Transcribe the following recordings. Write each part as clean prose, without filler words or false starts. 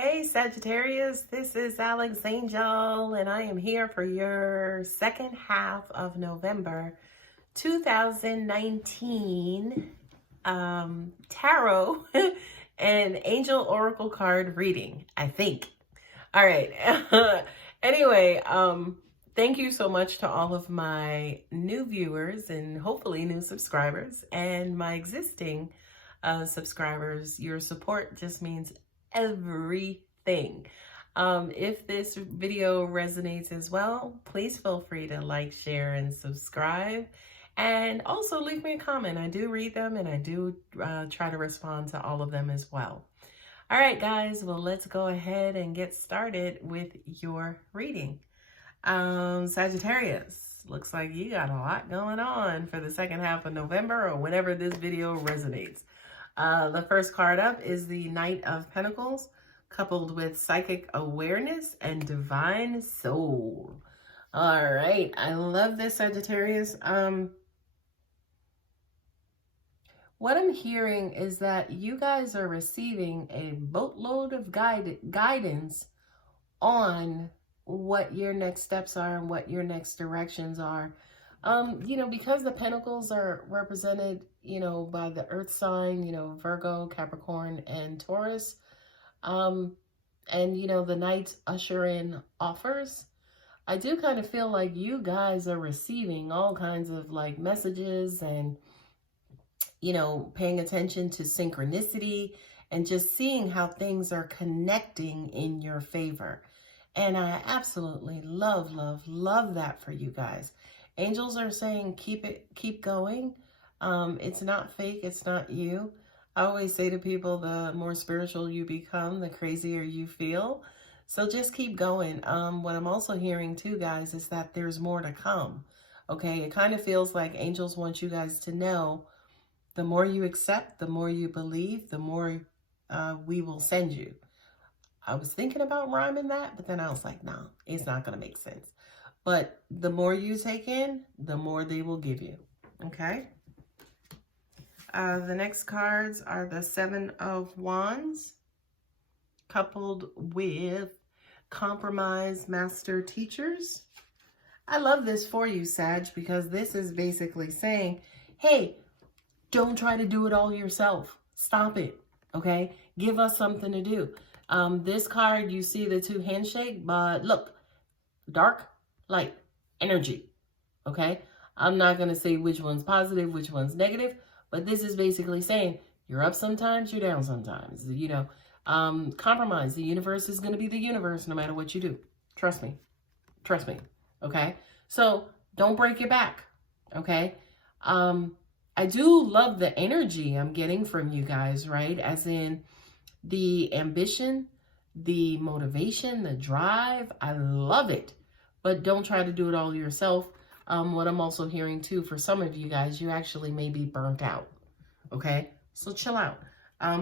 Hey Sagittarius, this is Alex Angel, and I am here for your second half of November 2019 tarot and angel oracle card reading, I think. All right. Anyway, thank you so much to all of my new viewers and hopefully new subscribers and my existing subscribers. Your support just means everything. If this video resonates as well, please feel free to like, share, and subscribe. And also leave me a comment. I do read them and I do try to respond to all of them as well. All right, guys, well, let's go ahead and get started with your reading. Sagittarius, looks like you got a lot going on for the second half of November or whenever this video resonates. The first card up is the Knight of Pentacles, coupled with psychic awareness and divine soul. All right, I love this, Sagittarius. What I'm hearing is that you guys are receiving a boatload of guidance on what your next steps are and what your next directions are. Because the Pentacles are represented, by the earth sign, Virgo, Capricorn, and Taurus. And, the Knights usher in offers. I do kind of feel like you guys are receiving all kinds of like messages and, paying attention to synchronicity and just seeing how things are connecting in your favor. And I absolutely love that for you guys. Angels are saying, keep going. It's not fake. It's not you. I always say to people, the more spiritual you become, the crazier you feel. So just keep going. What I'm also hearing too, guys, is that there's more to come. Okay. It kind of feels like angels want you guys to know the more you accept, the more you believe, the more we will send you. I was thinking about rhyming that, but then I was like, no, it's not going to make sense. But the more you take in, the more they will give you. Okay. The next cards are the Seven of Wands, coupled with Compromise Master Teachers. I love this for you, Sag, because this is basically saying, hey, don't try to do it all yourself. Stop it. Okay. Give us something to do. This card, you see the two handshake, but look, dark, light, energy. Okay. I'm not going to say which one's positive, which one's negative, but this is basically saying you're up sometimes, you're down sometimes, compromise. The universe is going to be the universe no matter what you do. Trust me. Trust me. Okay. So don't break your back. Okay. I do love the energy I'm getting from you guys, right? As in the ambition, the motivation, the drive. I love it. But don't try to do it all yourself. What I'm also hearing too, for some of you guys, you actually may be burnt out. Okay? So chill out.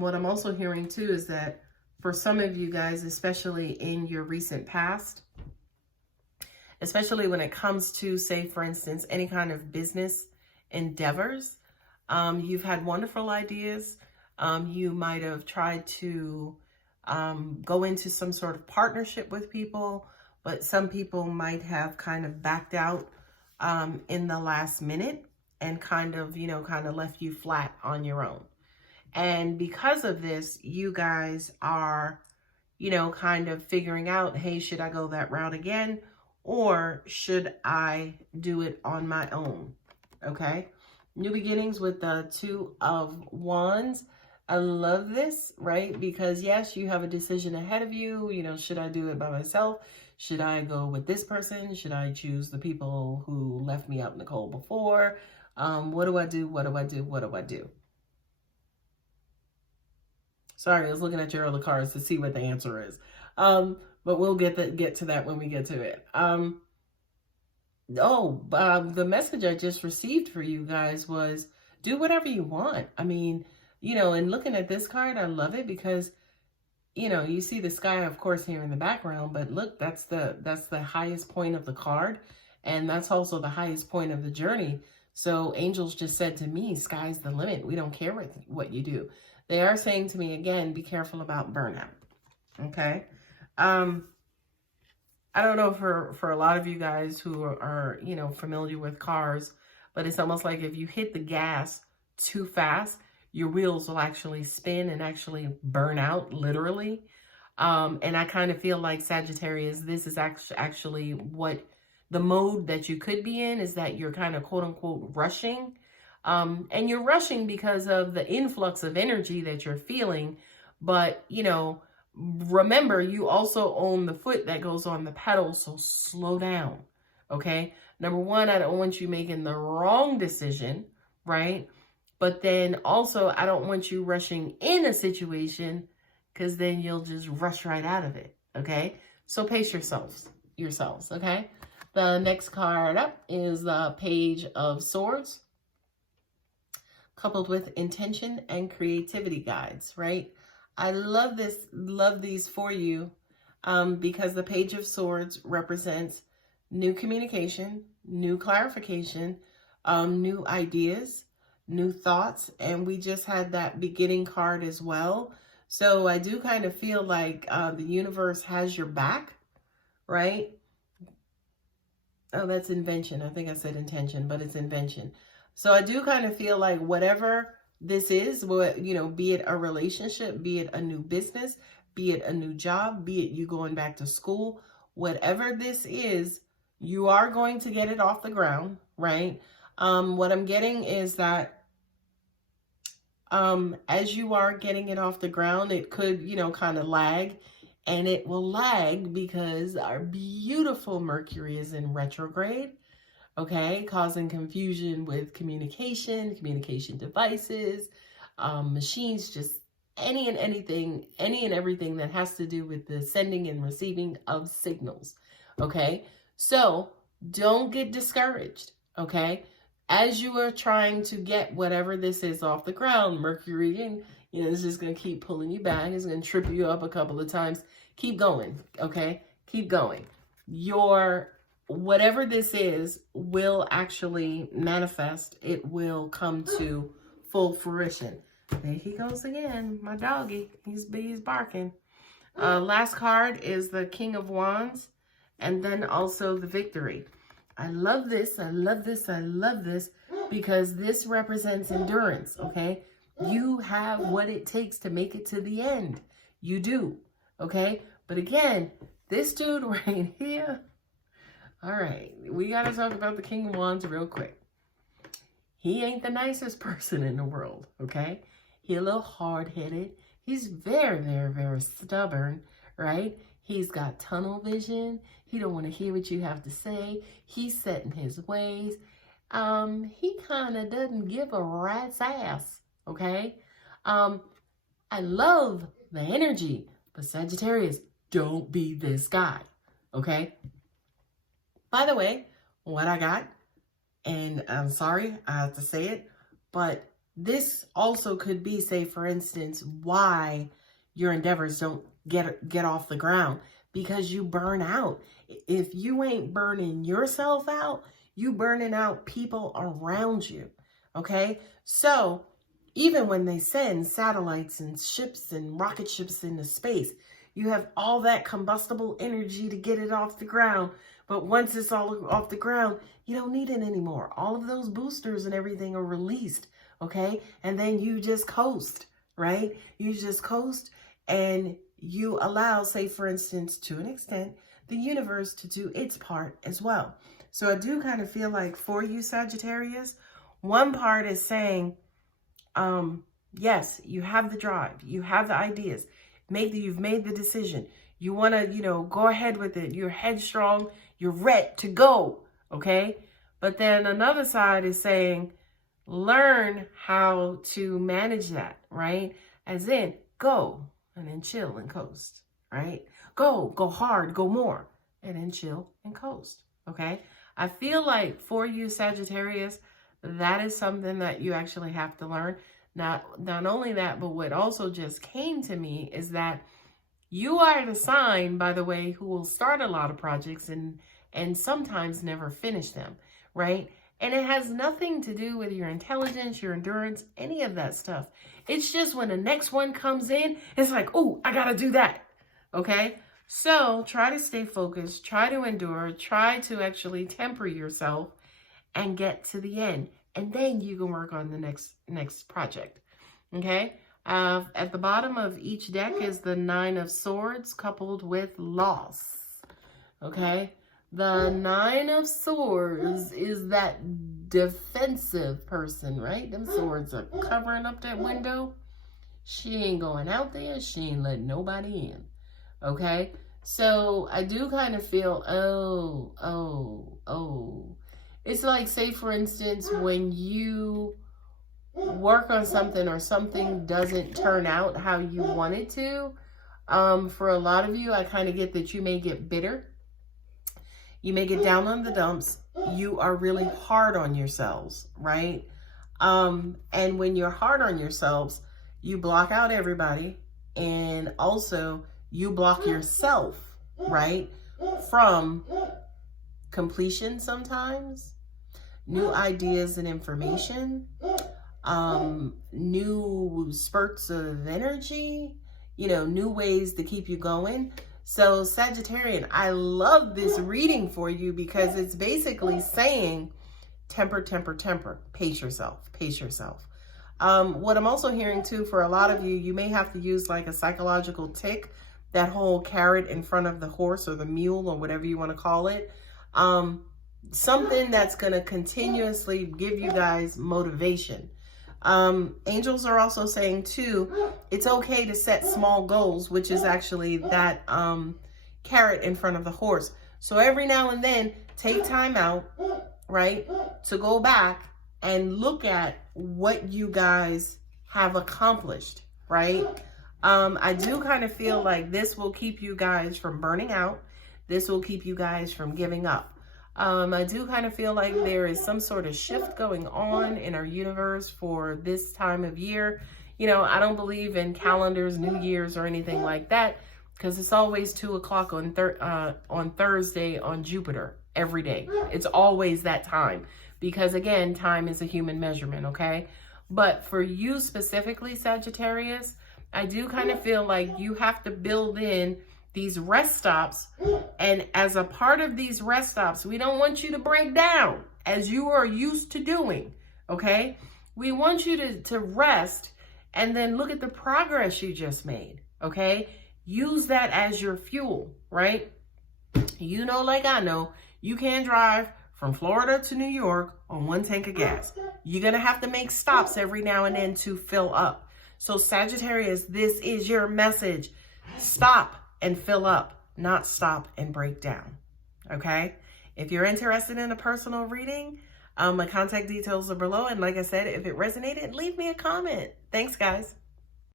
What I'm also hearing too is that for some of you guys, especially in your recent past, especially when it comes to, say, for instance, any kind of business endeavors, you've had wonderful ideas. You might have tried to go into some sort of partnership with people, but some people might have kind of backed out in the last minute and kind of left you flat on your own. And because of this, you guys are, kind of figuring out, hey, should I go that route again? Or should I do it on my own? Okay. New beginnings with the Two of Wands. I love this, right? Because yes, you have a decision ahead of you. Should I do it by myself? Should I go with this person? Should I choose the people who left me out in the cold before? What do I do? What do I do? What do I do? Sorry, I was looking at your other cards to see what the answer is. But we'll get to that when we get to it. The message I just received for you guys was do whatever you want. I mean, and looking at this card, I love it because, you see the sky, of course, here in the background, but look, that's the highest point of the card. And that's also the highest point of the journey. So angels just said to me, sky's the limit. We don't care what you do. They are saying to me, again, be careful about burnout. Okay. Um, I don't know for a lot of you guys who are, you know, familiar with cars, but it's almost like if you hit the gas too fast, your wheels will actually spin and actually burn out, literally. And I kind of feel like Sagittarius, this is actually what the mode that you could be in, is that you're kind of quote unquote rushing. And you're rushing because of the influx of energy that you're feeling. But, you know, remember, you also own the foot that goes on the pedal, so slow down, okay? Number one, I don't want you making the wrong decision, right? But then also, I don't want you rushing in a situation, because then you'll just rush right out of it, okay? So pace yourselves, okay? The next card up is the Page of Swords, coupled with intention and creativity guides, right? I love these for you, because the Page of Swords represents new communication, new clarification, new ideas, new thoughts, and we just had that beginning card as well. So I do kind of feel like the universe has your back, right? Oh, that's invention. I think I said intention, but it's invention. So I do kind of feel like whatever this is, you know, be it a relationship, be it a new business, be it a new job, be it you going back to school, whatever this is, you are going to get it off the ground, right? What I'm getting is that as you are getting it off the ground, it could, you know, kind of lag, and it will lag because our beautiful Mercury is in retrograde, okay, causing confusion with communication devices, machines, just any and everything that has to do with the sending and receiving of signals, okay? So don't get discouraged, okay? As you are trying to get whatever this is off the ground, Mercury, and you know, it's just going to keep pulling you back. It's going to trip you up a couple of times. Keep going, okay? Keep going. Whatever this is will actually manifest. It will come to full fruition. There he goes again, my doggy. He's barking. Last card is the King of Wands, and then also the Victory. I love this. I love this. I love this, because this represents endurance, okay? You have what it takes to make it to the end. You do, okay? But again, this dude right here, all right, we got to talk about the King of Wands real quick. He ain't the nicest person in the world, okay? He a little hard-headed. He's very, very, very stubborn, right? He's got tunnel vision. He don't want to hear what you have to say. He's set in his ways. He kind of doesn't give a rat's ass, okay? I love the energy, but Sagittarius, don't be this guy, okay? By the way, what I got, and I'm sorry I have to say it, but this also could be, say, for instance, why your endeavors don't get off the ground, because you burn out. If you ain't burning yourself out, you burning out people around you, okay? So even when they send satellites and ships and rocket ships into space, you have all that combustible energy to get it off the ground. But once it's all off the ground, you don't need it anymore. All of those boosters and everything are released, okay? And then you just coast, right? You just coast, and you allow, say, for instance, to an extent, the universe to do its part as well. So I do kind of feel like for you, Sagittarius, one part is saying, yes, you have the drive, you have the ideas, you've made the decision. You want to, you know, go ahead with it. You're headstrong, you're ready to go, okay? But then another side is saying, learn how to manage that, right? As in, go and then chill and coast, right? Go hard, go more, and then chill and coast, okay? I feel like for you, Sagittarius, that is something that you actually have to learn. Not only that, but what also just came to me is that you are the sign, by the way, who will start a lot of projects and sometimes never finish them, right? And it has nothing to do with your intelligence, your endurance, any of that stuff. It's just when the next one comes in, it's like, oh, I got to do that. Okay? So try to stay focused, try to endure, try to actually temper yourself and get to the end. And then you can work on the next project. Okay? At the bottom of each deck is the Nine of Swords coupled with loss. Okay? The Nine of Swords is that defensive person, right? Them swords are covering up that window. She ain't going out there. She ain't letting nobody in. Okay? So I do kind of feel, it's like, say, for instance, when you work on something or something doesn't turn out how you want it to, for a lot of you, I kind of get that you may get bitter. You may get down on the dumps. You are really hard on yourselves, right? And when you're hard on yourselves, you block out everybody, and also you block yourself, right, from completion sometimes, new ideas and information, new spurts of energy, you know, new ways to keep you going. So Sagittarian, I love this reading for you because it's basically saying temper, temper, temper. Pace yourself, pace yourself. What I'm also hearing too, for a lot of you, you may have to use like a psychological tick, that whole carrot in front of the horse or the mule or whatever you want to call it. Something that's going to continuously give you guys motivation. Angels are also saying too, it's okay to set small goals, which is actually that carrot in front of the horse. So every now and then, take time out, right, to go back and look at what you guys have accomplished, right? I do kind of feel like this will keep you guys from burning out. This will keep you guys from giving up. I do kind of feel like there is some sort of shift going on in our universe for this time of year. You know, I don't believe in calendars, New Year's, or anything like that, because it's always 2 o'clock on Thursday on Jupiter every day. It's always that time because, again, time is a human measurement, okay? But for you specifically, Sagittarius, I do kind of feel like you have to build in these rest stops. And as a part of these rest stops, we don't want you to break down as you are used to doing, okay? We want you to rest and then look at the progress you just made, okay? Use that as your fuel, right? You know, like I know, you can't drive from Florida to New York on 1 tank of gas. You're going to have to make stops every now and then to fill up. So Sagittarius, this is your message. Stop and fill up, not stop and break down, okay? If you're interested in a personal reading, my contact details are below. And like I said, if it resonated, leave me a comment. Thanks, guys.